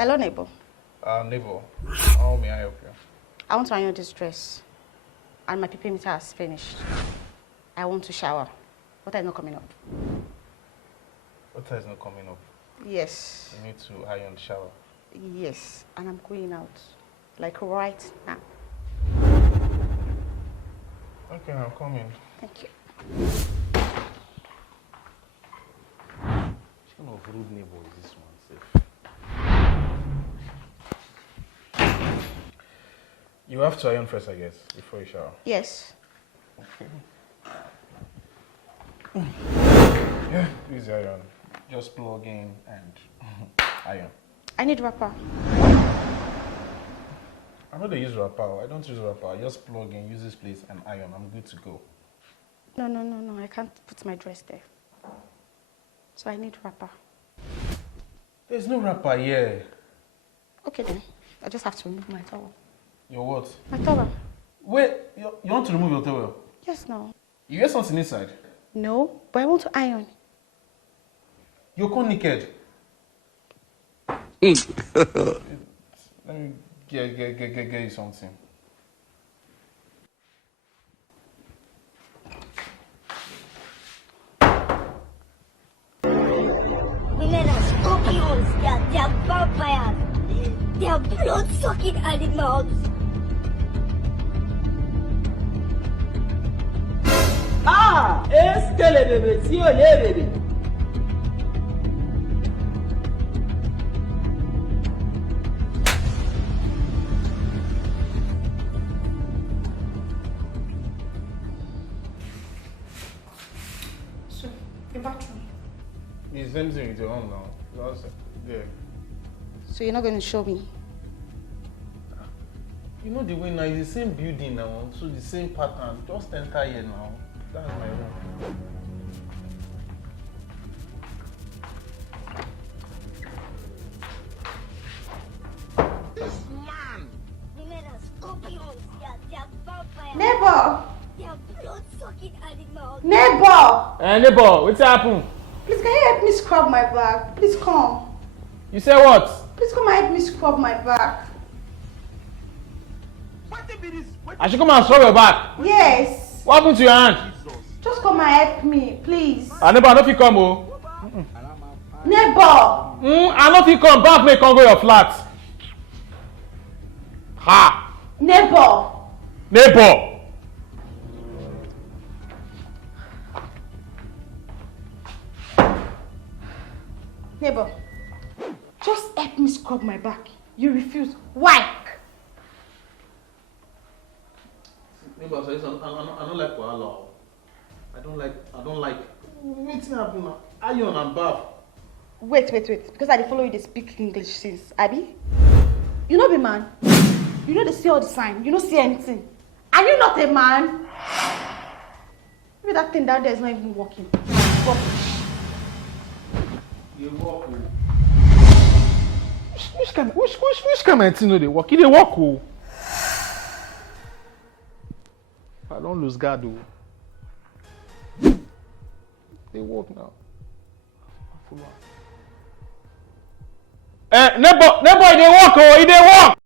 Hello, neighbor. Neighbor, how may I help you? I want to iron this dress, and my PP meter has finished. I want to shower. What is not coming up? What is not coming up? Yes. You need to iron the shower. Yes, and I'm going out, like right now. Okay, I'm coming. Thank you. What kind of rude neighbor is this one, safe? You have to iron first, I guess, before you shower. Yes. Yeah, please iron. Just plug in and iron. I need wrapper. I know they use wrapper. I don't use wrapper. Just plug in, use this place, and iron. I'm good to go. No. I can't put my dress there. So I need wrapper. There's no wrapper here. Okay then. I just have to remove my towel. Your what? My towel. Wait, you want to remove your towel? Yes, no. You get something inside? No, but I want to iron. You're cold naked. Let me get you something. Women are scorpions, they are vampires, they are blood-sucking animals. Ah, est-ce que les bébés, si on est bébé? So, the bathroom. It's same thing with your own now. That's there. So you're not going to show me? You know the way now, it's the same building now, so the same pattern. Just enter here now. That's my room. This man! Women are scorpions, they are vampires, Neighbor! they are blood-sucking animals. Neighbor! Neighbor, what's happened? Please, can you help me scrub my back? Please come. You say what? Please come and help me scrub my back. I should come and scrub your back. Yes. What happened to your hand? Just come and help me, please. Neighbor, I don't fit come, oh. Neighbor! I don't fit come. Back may come go your flat. Ha! Neighbor! Neighbor! Neighbor, just help me scrub my back. You refuse. Why? Neighbor, I don't like wahala. I don't like. What's happening now? Iron and bath. Wait. Because I dey follow you, they speak English since. Abi? You know be man. You know they see all the sign. You don't see anything. Are you not a man? Maybe that thing down there is not even working. You walk. Which kind of thing no dey work? They work, oh. I don't lose guard, oh. They work now. Neighbor, they work, oh. They work.